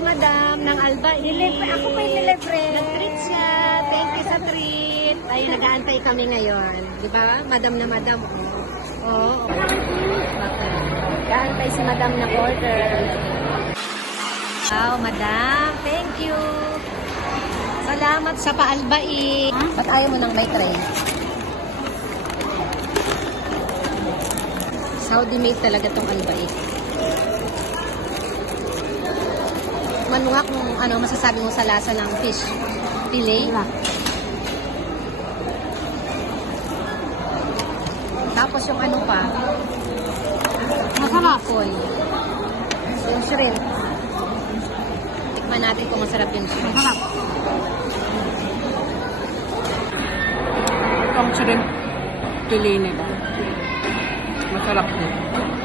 si Madam ng Albain. Ako pa yung nilibre. Nag-treat siya. Thank you sa treat. Ay, nag-aantay kami ngayon. Di ba? Madam na Madam. Oo. Nag-aantay si Madam ng order. Wow, Madam. Thank you. Salamat sa paalbain. Ba't ayaw mo nang may tray? Saudi made talaga tong albaik. Manuha kung ano masasabi mo sa lasa ng fish fillet. Tapos yung ano pa? Masarap. Yung shrimp. Tikman natin kung masarap yung shrimp. Masarap. Itong shrimp fillet nila. Masarap din.